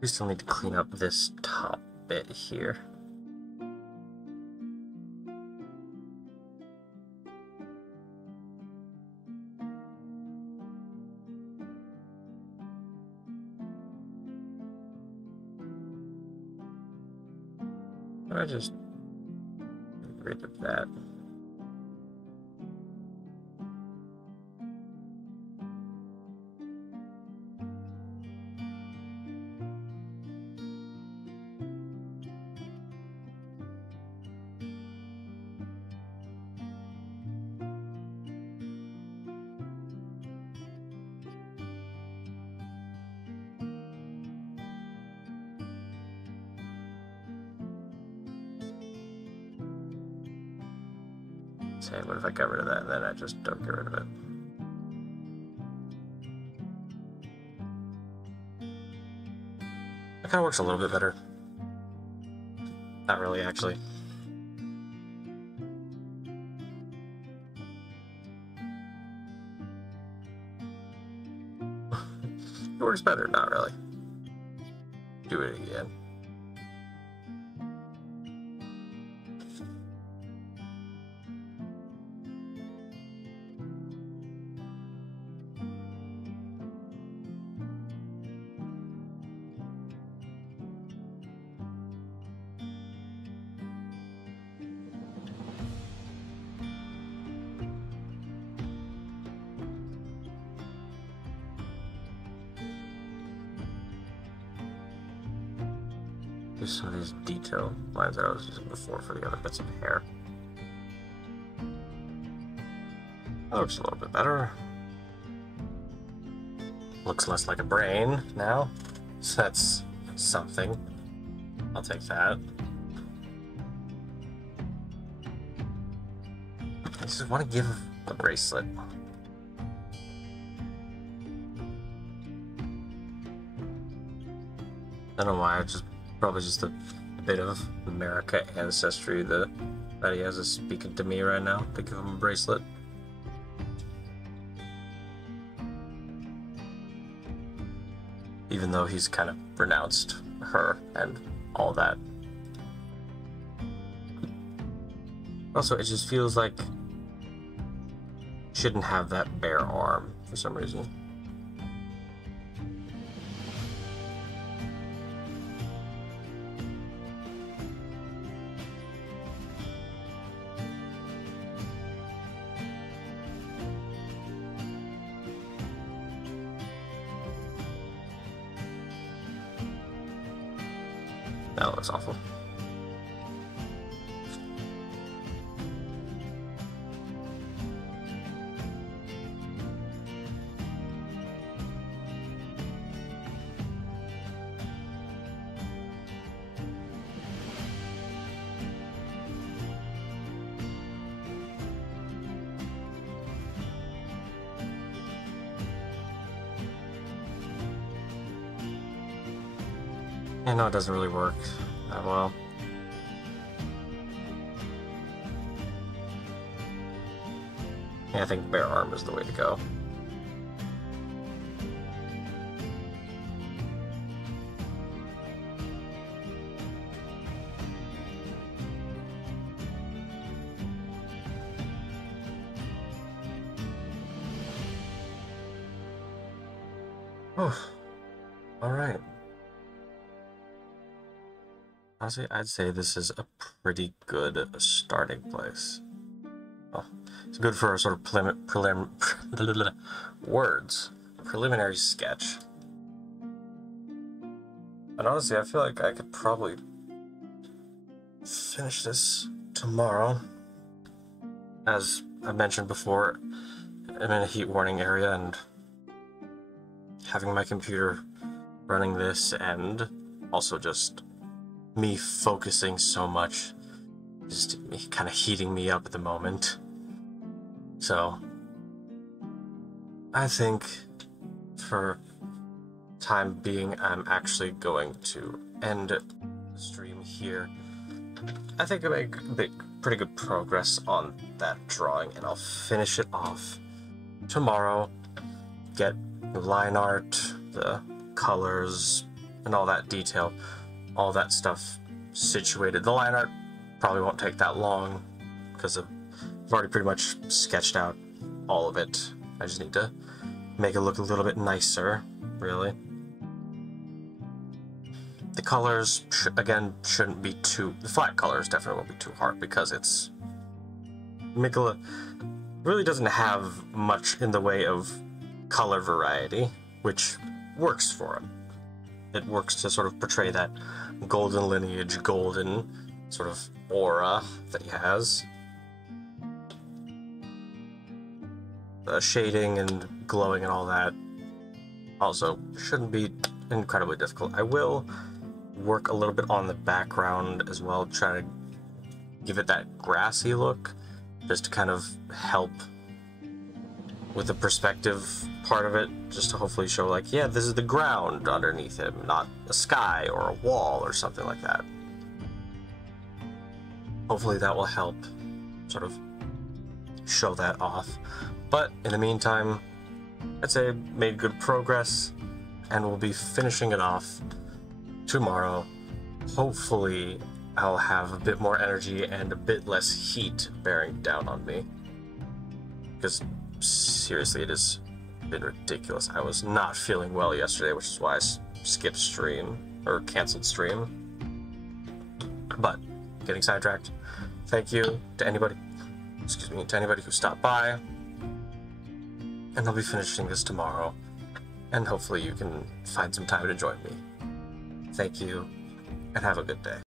We still need to clean up this top bit here. I just get rid of that. Say, what if I got rid of that and then I just don't get rid of it? That kind of works a little bit better. Not really, actually. It works better, not really. Do it again. use some of these detail lines that I was using before for the other bits of hair. That looks a little bit better. Looks less like a brain now, so that's something. I'll take that. I just want to give a bracelet. I don't know why, probably just a bit of America ancestry that he has is speaking to me right now to give him a bracelet. Even though he's kind of renounced her and all that. Also, it just feels like shouldn't have that bare arm for some reason. That looks awful. I know it doesn't really work that well. Yeah, I think bare arm is the way to go. Oh, all right. Honestly, I'd say this is a pretty good starting place. Well, it's good for a sort of preliminary sketch. And honestly, I feel like I could probably finish this tomorrow. As I mentioned before, I'm in a heat warning area, and having my computer running this and also just me focusing so much, just kind of heating me up at the moment. So I think for time being, I'm actually going to end the stream here. I think I make pretty good progress on that drawing, and I'll finish it off tomorrow. Get the line art, the colors, and all that detail, all that stuff situated. The line art probably won't take that long because I've already pretty much sketched out all of it. I just need to make it look a little bit nicer, really. The colors, again, shouldn't be too... The flat colors definitely won't be too hard because it's... Miquella really doesn't have much in the way of color variety, which works for him. It works to sort of portray that golden lineage, golden sort of aura that he has. The shading and glowing and all that also shouldn't be incredibly difficult. I will work a little bit on the background as well, try to give it that grassy look, just to kind of help with the perspective part of it, just to hopefully show like, yeah, this is the ground underneath him, not a sky or a wall or something like that. Hopefully that will help sort of show that off. But in the meantime, I'd say I made good progress, and we'll be finishing it off tomorrow. Hopefully I'll have a bit more energy and a bit less heat bearing down on me, because seriously, it has been ridiculous. I was not feeling well yesterday, which is why I skipped stream, or canceled stream. But getting sidetracked. Thank you to anybody, who stopped by, and I'll be finishing this tomorrow, and hopefully you can find some time to join me. Thank you. and have a good day.